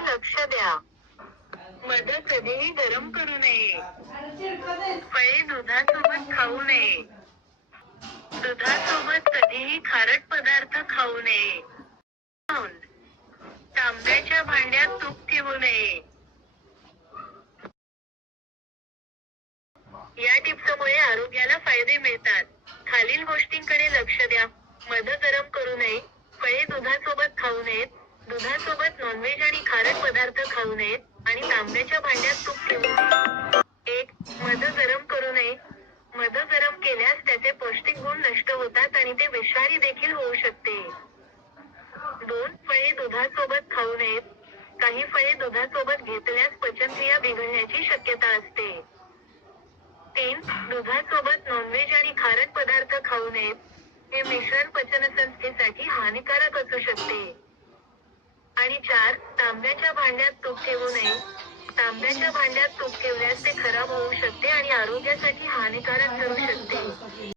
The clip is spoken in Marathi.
लक्ष द्या. मध कधीही गरम करू नये. फळे दुधासोबत खाऊ नये. दुधासोबत कधीही खारट पदार्थ खाऊ नये. तांब्याच्या भांड्यात तूप ठेवू नये. या टिप्समुळे आरोग्याला फायदे मिळतात. खालील गोष्टींकडे लक्ष द्या. मध गरम करू नये. फळे दुधासोबत खाऊ नयेत. दुधासोबत नॉनव्हेज आणि खारट पदार्थ खाऊ नयेत. आणि तांब्याच्या भांड्यात तूप ठेवू नये. 1. मध गरम करू नये. मध गरम केल्यास त्याचे पौष्टिक गुण नष्ट होतात आणि ते विषारी देखील होऊ शकते. 2. फळे दुधासोबत खाऊ नयेत. काही फळे दुधासोबत घेतल्यास पचनक्रिया बिघडण्याची शक्यता असते. 3. दुधासोबत नॉनव्हेज आणि खारट पदार्थ खाऊ नयेत. हे मिश्रण पचनसंस्थेसाठी हानिकारक असू शकते. आणि 4. तांब्याच्या भांड्यात तूप ठेवू नये. तांब्याच्या भांड्यात तूप ठेवल्यास ते खराब होऊ शकते आणि आरोग्यासाठी हानिकारक ठरू शकते.